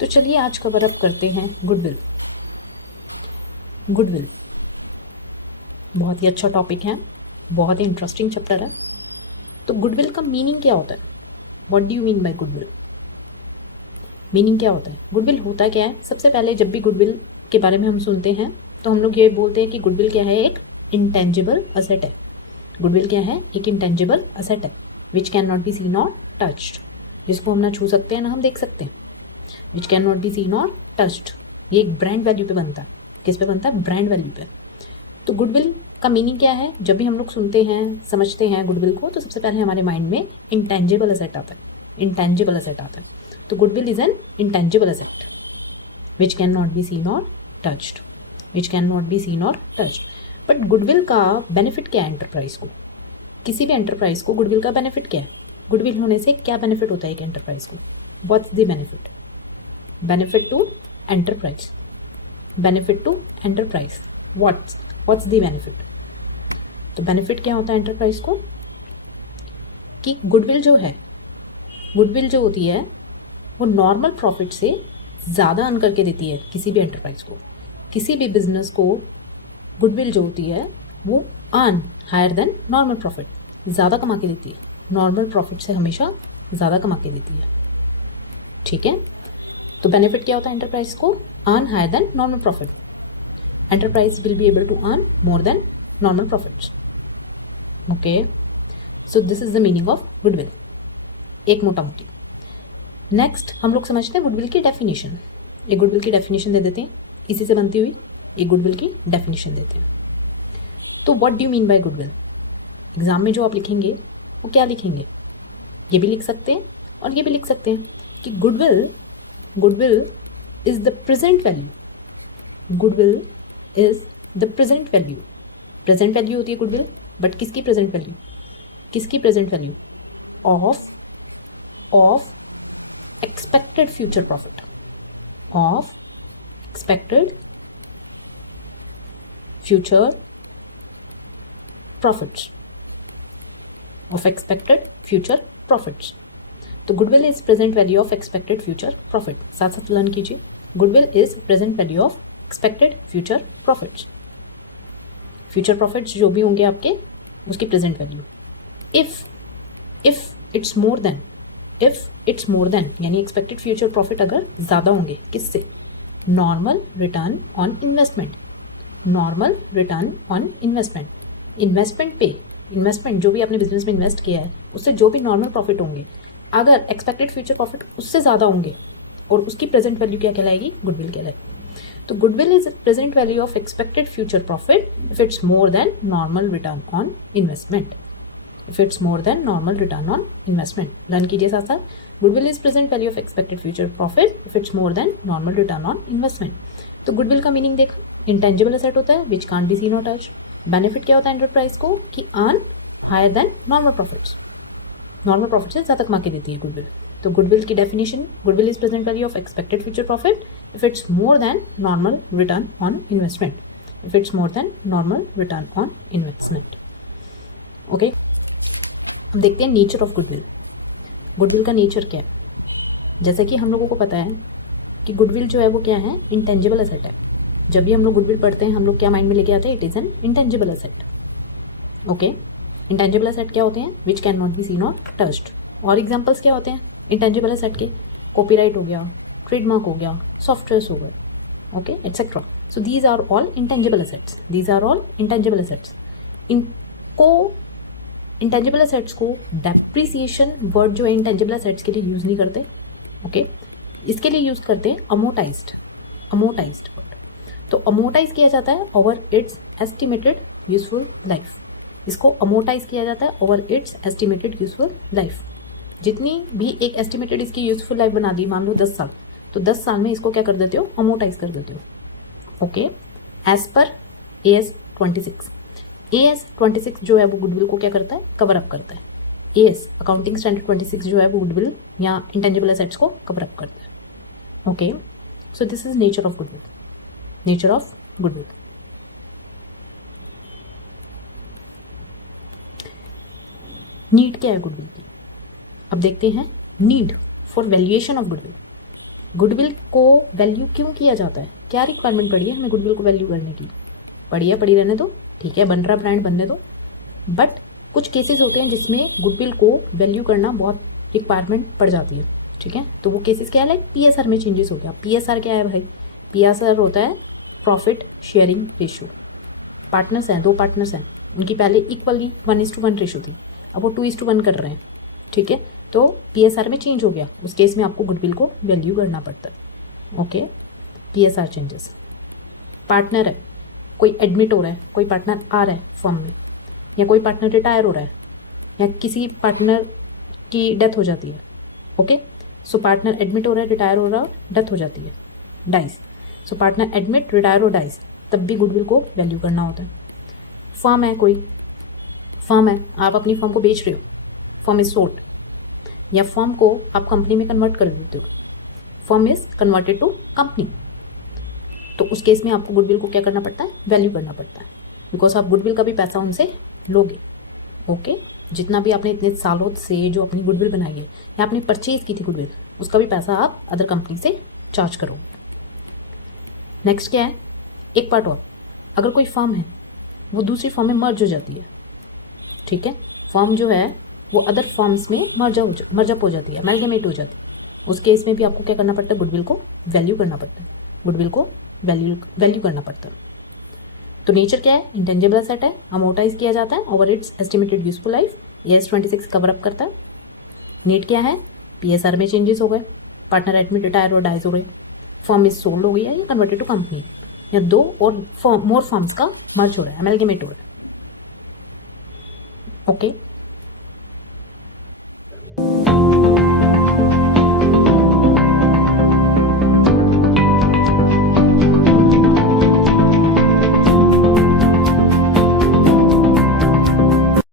तो चलिए आज कवर अप करते हैं गुडविल। गुडविल बहुत ही अच्छा टॉपिक है, बहुत ही इंटरेस्टिंग चैप्टर है। तो गुडविल का मीनिंग क्या होता है? What do you mean by goodwill? Meaning क्या होता है? गुडविल होता क्या है? सबसे पहले जब भी गुडविल के बारे में हम सुनते हैं तो हम लोग ये बोलते हैं कि गुडविल क्या है? एक इंटेंजिबल असेट है। गुडविल क्या है? एक इंटेंजिबल असेट है विच कैन नॉट बी सीन और टच्ड, जिसको हम ना छू सकते हैं ना हम देख सकते हैं। विच कैन नॉट बी सीन और टच्ड, ये एक ब्रांड वैल्यू पे बनता है। किस पे बनता है? ब्रांड वैल्यू पे। तो गुडविल का मीनिंग क्या है? जब भी हम लोग सुनते हैं समझते हैं गुडविल को तो सबसे पहले हमारे माइंड में इंटेंजिबल असेट आता है। इंटेंजिबल असेट आता है। तो goodwill is an intangible asset which can not be seen और touched, which can not be seen और टच्ड। बट गुडविल का बेनिफिट क्या है एंटरप्राइज को? किसी भी एंटरप्राइज को गुडविल का बेनिफिट क्या है? गुडविल होने से क्या बेनिफिट होता है एक एंटरप्राइज को? What's the benefit? Benefit to enterprise, benefit to enterprise. What's the benefit? तो बेनिफिट क्या होता है एंटरप्राइज को कि गुडविल जो है, गुडविल जो होती है वो नॉर्मल प्रॉफिट से ज़्यादा अर्न करके देती है किसी भी एंटरप्राइज को। किसी भी बिजनेस को गुडविल जो होती है वो earn higher than normal profit, ज़्यादा कमा के देती है। नॉर्मल प्रॉफिट से हमेशा ज़्यादा कमा के देती है। ठीक है, तो बेनिफिट क्या होता है एंटरप्राइज को? Earn higher than normal profit. Enterprise will be able to earn more than normal profits. Okay, so this is the meaning of goodwill, एक मोटा मोटी। नेक्स्ट हम लोग समझते हैं गुडविल की डेफिनेशन। एक गुडविल की डेफिनेशन दे देते हैं, इसी से बनती हुई एक गुडविल की डेफिनेशन देते हैं। तो what do you mean by goodwill? Exam में जो आप लिखेंगे वो क्या लिखेंगे? ये भी लिख सकते हैं और ये भी लिख सकते हैं कि goodwill is the present value. Goodwill is the present value. Present value होती है गुडविल, बट किसकी प्रेजेंट वैल्यू? किसकी present value? Of expected future profit, of expected future profits, of expected future profits। तो goodwill is present value of expected future profit. साथ साथ learn कीजिए, goodwill is present value of expected future profits. Future profits जो भी होंगे आपके, उसकी present value. If it's more than, if it's more than यानी एक्सपेक्टेड फ्यूचर प्रॉफिट अगर ज़्यादा होंगे, किससे? Normal return on investment. Normal return on investment, investment पे, इन्वेस्टमेंट जो भी आपने बिजनेस में इन्वेस्ट किया है उससे जो भी नॉर्मल प्रॉफिट होंगे, अगर एक्सपेक्टेड फ्यूचर प्रॉफिट उससे ज़्यादा होंगे और उसकी प्रेजेंट वैल्यू क्या कहलाएगी? गुडविल कहलाएगी। तो goodwill is present value of expected future profit if it's more than normal return on investment. If it's more than normal return on investment, learn कीजिए साथ साथ। Goodwill is present value of expected future profit if it's more than normal return on investment. तो goodwill का meaning देखा, intangible asset होता है which can't be seen और touch. Benefit क्या होता है एंटरप्राइज को कि earn higher than normal profits, normal profit से ज़्यादा कमा के देती है गुडविल। तो गुडविल की definition, goodwill is present value of expected future profit if it's more than normal return on investment, if it's more than normal return on investment. Okay, हम देखते हैं नेचर ऑफ गुडविल। गुडविल का nature क्या है? जैसे कि हम लोगों को पता है कि गुडविल जो है वो क्या है? इंटेंजिबल एसेट है। जब भी हम लोग गुडविल पढ़ते हैं हम लोग क्या माइंड में लेके आते हैं? It is an intangible asset. Okay, intangible asset क्या होते हैं? विच कैन नॉट बी सीन और टच्ड। और एग्जाम्पल्स क्या होते हैं इंटेंजिबल एसेट के? कॉपीराइट हो गया, ट्रेडमार्क हो गया, सॉफ्टवेयर हो गए, okay, etcetera. So these are all intangible assets, these are all intangible assets. इनको, इंटेंजिबल एसेट्स को डेप्रिसिएशन वर्ड जो है इंटेंजिबल एसेट्स के लिए यूज़ नहीं करते। ओके, इसके लिए यूज़ करते हैं अमोटाइज्ड, अमोटाइज्ड वर्ड। तो अमोटाइज किया जाता है over it's estimated useful life. इसको अमोटाइज किया जाता है over it's estimated useful life. जितनी भी एक एस्टिमेटेड इसकी यूजफुल लाइफ बना दी, मान लो 10 साल, तो 10 साल में इसको क्या कर देते हो? अमोटाइज कर देते हो। Okay, as per AS 26, AS 26 जो है वो गुडविल को क्या करता है? कवर अप करता है। AS अकाउंटिंग स्टैंडर्ड 26 जो है वो गुडविल या इंटेंजिबल एसेट्स को कवर अप करता है। Okay, so this is nature of goodwill, nature of goodwill. Need क्या है गुडविल की? अब देखते हैं need for valuation of goodwill. Goodwill को वैल्यू क्यों किया जाता है, क्या रिक्वायरमेंट पड़ी है हमें गुडविल को वैल्यू करने की? पड़ी है, पड़ी रहने दो, ठीक है, बन रहा ब्रांड बनने दो। बट कुछ केसेस होते हैं जिसमें गुडविल को वैल्यू करना बहुत रिक्वायरमेंट पड़ जाती है, ठीक है। तो वो केसेस क्या है, लाइक पीएसआर में चेंजेस हो गया। पीएसआर क्या है भाई? पीएसआर होता है प्रॉफिट शेयरिंग रेशियो। पार्टनर्स हैं, 2 पार्टनर्स हैं, उनकी पहले इक्वली 1:1 रेशियो थी, अब वो 2:1 कर रहे हैं, ठीक है। तो पीएसआर में चेंज हो गया, उस केस में आपको गुडविल को वैल्यू करना पड़ता है। Okay, PSR changes. पार्टनर है, कोई एडमिट हो रहा है, कोई पार्टनर आ रहा है फर्म में, या कोई पार्टनर रिटायर हो रहा है, या किसी पार्टनर की डेथ हो जाती है। ओके, सो पार्टनर एडमिट हो रहा है, रिटायर हो रहा है, डेथ हो जाती है, डाइज। सो पार्टनर एडमिट, रिटायर और डाइज, तब भी गुडविल को वैल्यू करना होता है। फर्म है, कोई फर्म है, आप अपनी फर्म को बेच रहे हो, फर्म इज सोल्ड, या फर्म को आप कंपनी में कन्वर्ट कर देते हो, firm is converted to company, तो उस केस में आपको गुडविल को क्या करना पड़ता है, वैल्यू करना पड़ता है, बिकॉज आप गुडविल का भी पैसा उनसे लोगे। ओके, जितना भी आपने इतने सालों से जो अपनी गुडविल बनाई है या आपने परचेज की थी गुडविल, उसका भी पैसा आप अदर कंपनी से चार्ज करोगे। नेक्स्ट क्या है, एक पार्ट और, अगर कोई फर्म है वो दूसरी फर्म में मर्ज हो जाती है, ठीक है, फर्म जो है वो अदर फर्म्स में मर्जअप हो जाती है, अमेलगमेट हो जाती है, उस केस में भी आपको क्या करना पड़ता है, गुडविल को वैल्यू करना पड़ता है, गुडविल को वैल्यू करना पड़ता है। तो नेचर क्या है, इंटेंजिबल एसेट है, अमोर्टाइज किया जाता है over it's estimated useful life, AS 26 cover up करता है। नीड क्या है, पीएसआर में चेंजेस हो गए, पार्टनर एडमिट, रिटायर और डाइज हो गए, फर्म इज सोल्ड हो गई है या कन्वर्टेड टू कंपनी, या 2 और मोर फर्म्स का मर्ज हो रहा है, अमेलगमेट हो रहा है। ओके